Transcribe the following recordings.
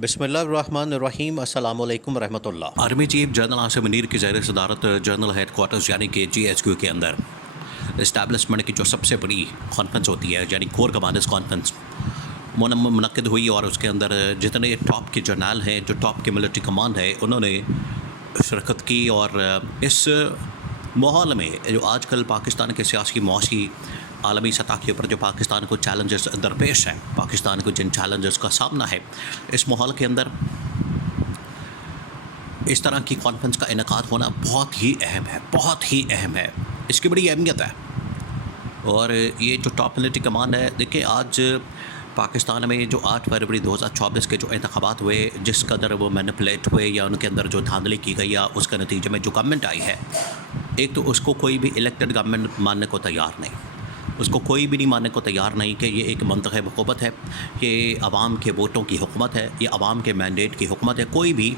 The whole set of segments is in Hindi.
बिस्मिल्लाहिर्रहमानिर्रहीम अस्सलामु अलैकुम रहमतुल्लाह। Army chief general Asim Munir की ज़ेर सदारत जनरल हेडक्वार्टर्स यानी कि GHQ के अंदर इस्टेब्लिशमेंट की जो सबसे बड़ी कॉन्फ्रेंस होती है यानी कोर कमांडर्स कॉन्फ्रेंस मुनक्किद हुई और उसके अंदर जितने टॉप के जर्नल हैं, जो टॉप के मिलिट्री कमांड है, उन्होंने शिरकत की। और इस माहौल में जो आजकल पाकिस्तान के सियासी मुआशी आलमी सतह के ऊपर जो पाकिस्तान को चैलेंजेस दरपेश हैं, पाकिस्तान को जिन चैलेंजेस का सामना है, इस माहौल के अंदर इस तरह की कॉन्फ्रेंस का इनेकाद होना बहुत ही अहम है, बहुत ही अहम है। इसकी बड़ी अहमियत है। और ये जो टॉप मिलिट्री कमांड है, देखिए आज पाकिस्तान में जो 8 फरवरी 2024 के जो इंतखाबात हुए, जिस कदर वो मैनिपुलेट हुए या उनके अंदर जो धांधली की गई या उसके नतीजे में जो गवर्नमेंट आई है, एक तो उसको कोई भी इलेक्टेड गवर्नमेंट मानने को तैयार नहीं, उसको कोई भी नहीं मानने को तैयार नहीं कि ये एक मंतख़ब हुकूमत है, ये आवाम के वोटों की हुकूमत है, ये आवाम के मैंडेट की हुकूमत है। कोई भी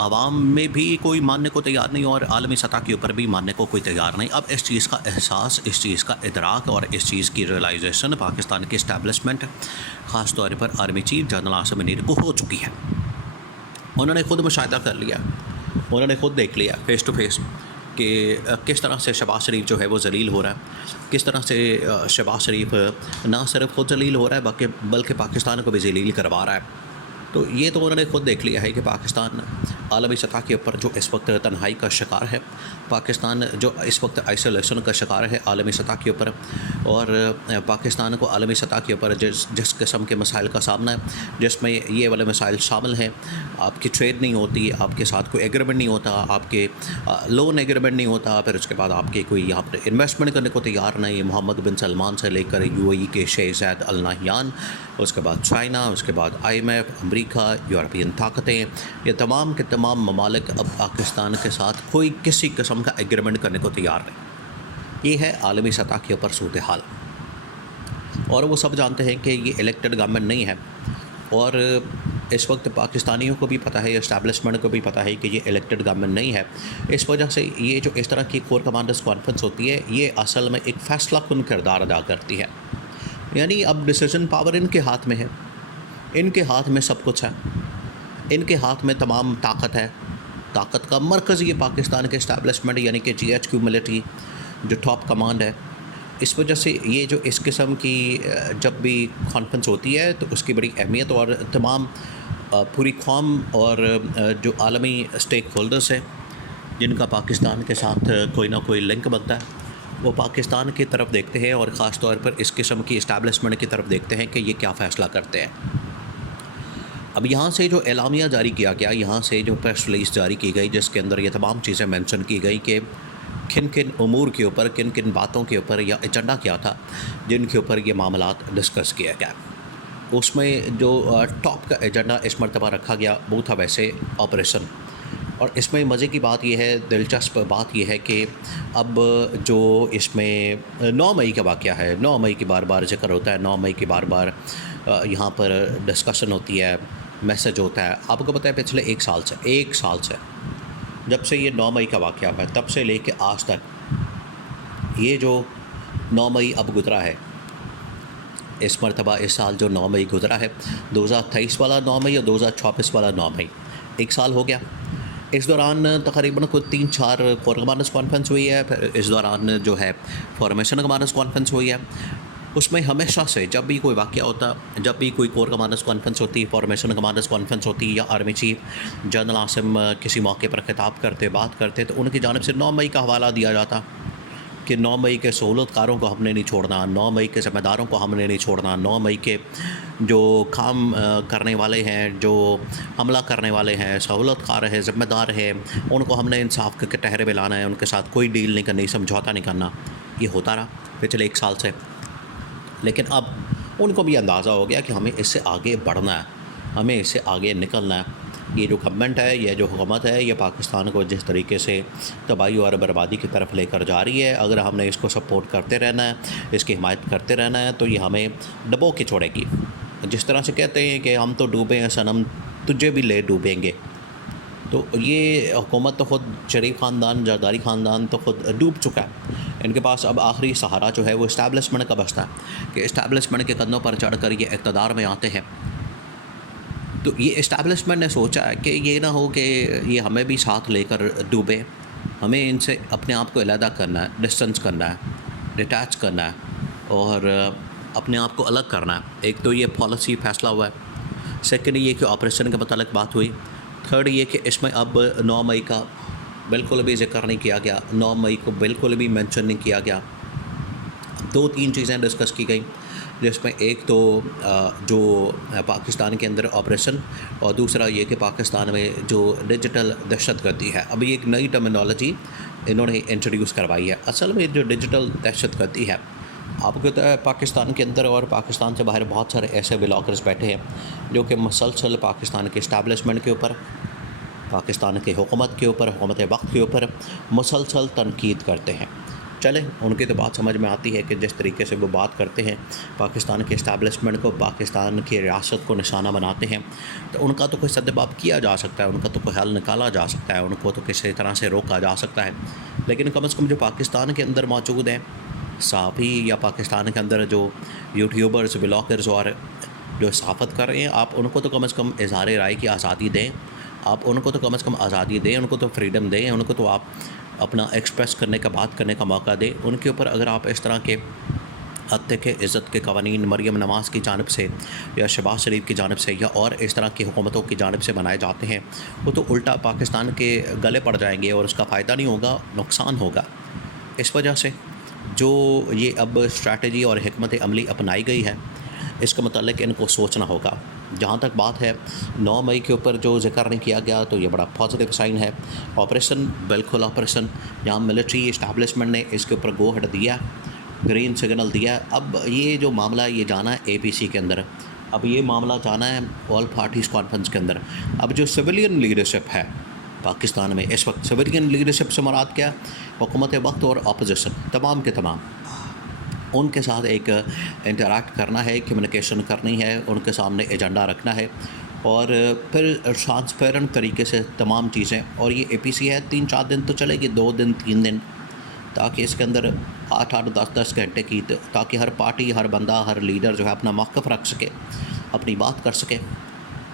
आवाम में भी कोई मानने को तैयार नहीं और आलमी सतह के ऊपर भी मानने को कोई तैयार नहीं। अब इस चीज़ का एहसास, इस चीज़ का इदराक और इस चीज़ की रियलाइजेशन पाकिस्तान के इस्टेब्लिशमेंट, ख़ास तौर पर army chief general Asim Munir को हो चुकी है। उन्होंने ख़ुद मुशाहिदा कर लिया, उन्होंने ख़ुद देख लिया फेस टू फेस कि किस तरह से शहबाज शरीफ जो है वो जलील हो रहा है, किस तरह से शहबाज शरीफ ना सिर्फ खुद जलील हो रहा है बल्कि पाकिस्तान को भी जलील करवा रहा है। तो ये तो उन्होंने खुद देख लिया है कि पाकिस्तान आलमी सतह के ऊपर जो इस वक्त तन्हाई का शिकार है, पाकिस्तान जो इस वक्त आइसोलेशन का शिकार है आलमी सतह के ऊपर, और पाकिस्तान को आलमी सतह के ऊपर जिस किस्म के मसाइल का सामना है, जिसमें ये वाले मसाइल शामिल हैं, आपकी ट्रेड नहीं होती, आपके साथ कोई एग्रीमेंट नहीं होता, आपके लोन एग्रीमेंट नहीं होता, फिर उसके बाद आपके कोई यहाँ पर इन्वेस्टमेंट करने को तैयार नहीं, मोहम्मद बिन सलमान से लेकर UAE के शेख ज़ायद अल नहयान, उसके बाद चाइना, उसके बाद IMF, अमेरिका, यूरोपियन ताकतें, ये तमाम के तमाम ममालिक अब पाकिस्तान के साथ कोई किसी किस्म का एग्रीमेंट करने को तैयार नहीं। ये है आलमी सतह के ऊपर सूरत हाल। और वो सब जानते हैं कि ये इलेक्टेड गवर्नमेंट नहीं है, और इस वक्त पाकिस्तानियों को भी पता है, इस्टेब्लिशमेंट को भी पता है कि ये इलेक्टेड गवर्नमेंट नहीं है। इस वजह से ये जो इस तरह की कोर कमांडर्स कॉन्फ्रेंस होती है, ये असल में एक फ़ैसला कुन किरदार अदा करती है। यानी अब डिसीजन पावर इनके हाथ में है, इनके हाथ में सब कुछ है, इनके हाथ में तमाम ताकत है। ताकत का मरकज़ ये पाकिस्तान के इस्टेब्लिशमेंट यानी कि GHQ मिलिट्री जो टॉप कमांड है। इस वजह से ये जो इस किस्म की जब भी कॉन्फ्रेंस होती है तो उसकी बड़ी अहमियत, और तमाम पूरी कौम और जो आलमी स्टेक होल्डर्स हैं जिनका पाकिस्तान के साथ कोई ना कोई लिंक बनता है, वो पाकिस्तान की तरफ देखते हैं और ख़ास तौर पर इस किस्म की इस्टेब्लिशमेंट की तरफ देखते हैं कि ये क्या फ़ैसला करते हैं। अब यहाँ से जो एलामिया जारी किया गया, यहाँ से जो प्रेस रिलीज़ जारी की गई, जिसके अंदर ये तमाम चीज़ें मेंशन की गई कि किन किन उमूर के ऊपर, किन किन बातों के ऊपर या एजेंडा क्या था जिनके ऊपर ये मामलात डिस्कस किया गया, उसमें जो टॉप का एजेंडा इस मरतबा रखा गया वो था वैसे ऑपरेशन। और इसमें मज़े की बात यह है, दिलचस्प बात यह है कि अब जो इसमें 9 मई का वाक़या है, 9 मई की बार बार जिक्र होता है, 9 मई की बार बार यहाँ पर डिस्कशन होती है, मैसेज होता है। आपको पता है पिछले एक साल से जब से ये 9 मई का वाक़या हुआ है, तब से लेके आज तक ये जो 9 मई अब गुज़रा है, इस मरतबा इस साल जो 9 मई गुज़रा है, 2023 वाला 9 मई और 2024 वाला 9 मई, एक साल हो गया। इस दौरान तकरीबन कोई 3-4 कोर कमांडर्स कॉन्फ्रेंस हुई है, फिर इस दौरान जो है फॉर्मेशन कमांडर्स कॉन्फ्रेंस हुई है। उसमें हमेशा से जब भी कोई वाक़या होता, जब भी कोई कोर कमांडर्स कॉन्फ्रेंस होती, फॉर्मेशन कमांडर्स कॉन्फ्रेंस होती, या आर्मी चीफ जनरल आसिम किसी मौके पर खिताब करते, बात करते, तो उनकी जानिब से 9 मई का हवाला दिया जाता कि 9 मई के सहूलतकारों को हमने नहीं छोड़ना, 9 मई के ज़िम्मेदारों को हमने नहीं छोड़ना, 9 मई के जो काम करने वाले हैं, जो हमला करने वाले हैं, सहूलतकार हैं, ज़िम्मेदार हैं, उनको हमने इंसाफ के टहरे पे लाना है, उनके साथ कोई डील नहीं करनी, समझौता नहीं करना। ये होता रहा पिछले एक साल से। लेकिन अब उनको भी अंदाज़ा हो गया कि हमें इससे आगे बढ़ना है, हमें इससे आगे निकलना है। ये जो गवर्नमेंट है, ये जो हुकूमत है, ये पाकिस्तान को जिस तरीके से तबाही और बर्बादी की तरफ लेकर जा रही है, अगर हमने इसको सपोर्ट करते रहना है, इसकी हिमायत करते रहना है, तो ये हमें डबो के छोड़ेगी। जिस तरह से कहते हैं कि हम तो डूबे हैं सनम, तुझे भी ले डूबेंगे। तो ये हुकूमत तो ख़ुद शरीफ ख़ानदान, जरदारी ख़ानदान तो ख़ुद डूब चुका है। इनके पास अब आखिरी सहारा जो है वो इस्टेब्लिशमेंट का बचता है कि इस्टेब्लिशमेंट के कदमों पर चढ़ कर ये इक़्तिदार में आते हैं। तो ये इस्टेब्लिशमेंट ने सोचा है कि ये ना हो कि ये हमें भी साथ लेकर डूबे, हमें इनसे अपने आप को अलहदा करना है, डिस्टेंस करना है, डिटैच करना है और अपने आप को अलग करना है। एक तो ये पॉलिसी फैसला हुआ है, सेकंड ये कि ऑपरेशन के मतलब बात हुई, थर्ड ये कि इसमें अब 9 मई का बिल्कुल भी ज़िक्र नहीं किया गया, 9 मई को बिल्कुल भी मेंशन नहीं किया गया। 2-3 चीज़ें डिस्कस की गई, जिसमें एक तो जो पाकिस्तान के अंदर ऑपरेशन और दूसरा ये कि पाकिस्तान में जो डिजिटल दहशतगर्दी है। अब ये एक नई टर्मिनोलॉजी इन्होंने इंट्रोड्यूस करवाई है। असल में जो डिजिटल दहशतगर्दी है, आपको पता है पाकिस्तान के अंदर और पाकिस्तान से बाहर बहुत सारे ऐसे ब्लॉगर्स बैठे हैं जो कि मुसलसल पाकिस्तान के इस्टेब्लिशमेंट के ऊपर, पाकिस्तान की हुकूमत के ऊपर, हुकूमत वक्त के ऊपर मुसलसल तनकीद करते हैं। चले, उनकी तो बात समझ में आती है कि जिस तरीके से वो बात करते हैं, पाकिस्तान के इस्टेब्लिशमेंट को, पाकिस्तान की रियासत को निशाना बनाते हैं, तो उनका तो कोई सद्दबाब किया जा सकता है, उनका तो कोई हल निकाला जा सकता है, उनको तो किसी तरह से रोका जा सकता है। लेकिन कम से कम जो पाकिस्तान के अंदर मौजूद हैं सहाफ़ी या पाकिस्तान के अंदर जो यूट्यूबर्स, ब्लॉगर्स और जो सहाफ़त कर रहे हैं, आप उनको तो कम से कम इज़हार राय की आज़ादी दें, आप उनको तो कम से कम आज़ादी दें, उनको तो फ्रीडम दें, उनको तो आप अपना एक्सप्रेस करने का, बात करने का मौका दें। उनके ऊपर अगर आप इस तरह के हत्या के इज़्ज़त के कवानीन मरियम नवाज़ की जानिब से या शहबाज शरीफ की जानिब से या और इस तरह की हुकूमतों की जानिब से बनाए जाते हैं, वो तो उल्टा पाकिस्तान के गले पड़ जाएंगे और उसका फ़ायदा नहीं होगा, नुकसान होगा। इस वजह से जो ये अब स्ट्रैटेजी और हिकमत अमली अपनाई गई है, इसका मतलब इनको सोचना होगा। जहाँ तक बात है 9 मई के ऊपर जो ज़िक्र नहीं किया गया, तो ये बड़ा पॉजिटिव साइन है। ऑपरेशन, बिल्कुल ऑपरेशन, जहाँ मिलिट्री इस्टेब्लिशमेंट ने इसके ऊपर गो हट दिया, ग्रीन सिग्नल दिया। अब ये जो मामला ये जाना है APC के अंदर, अब ये मामला जाना है ऑल पार्टीज़ कॉन्फ्रेंस के अंदर। अब जो सिविलियन लीडरशिप है पाकिस्तान में इस वक्त, सिविलियन लीडरशिप से मुराद क्या, हुकूमत वक्त और अपोजिशन तमाम के तमाम, उनके साथ एक इंटरैक्ट करना है, कम्युनिकेशन करनी है, उनके सामने एजेंडा रखना है और फिर ट्रांसपेरेंट तरीके से तमाम चीज़ें। और ये APC है 3-4 दिन तो चलेगी, 2 दिन 3 दिन, ताकि इसके अंदर 8-8 10-10 घंटे की, ताकि हर पार्टी, हर बंदा, हर लीडर जो है अपना मौक़िफ़ रख सके, अपनी बात कर सके।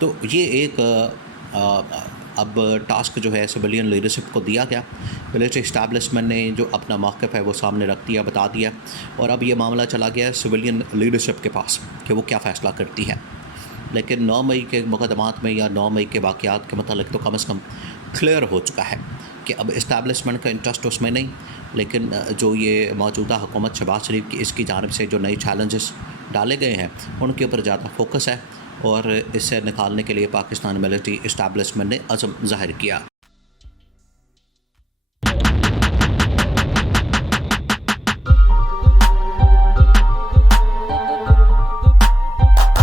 तो ये एक अब टास्क जो है सिविलियन लीडरशिप को दिया गया। मिलिट्री इस्टेब्लिशमेंट ने जो अपना मौक़िफ़ है वो सामने रख दिया, बता दिया, और अब ये मामला चला गया सिविलियन लीडरशिप के पास कि वो क्या फ़ैसला करती है। लेकिन 9 मई के मुकदमात में या 9 मई के वाक़यात के मतलब तो कम से कम क्लियर हो चुका है कि अब इस्टेब्लिशमेंट का इंटरेस्ट उसमें नहीं, लेकिन जो ये मौजूदा हुकूमत शहबाज शरीफ की, इसकी जानिब से जो नए चैलेंजेस डाले गए हैं उनके ऊपर ज़्यादा फोकस है और इससे निकालने के लिए पाकिस्तान मिलिट्री इस्टेब्लिशमेंट ने अज़म ज़ाहिर किया।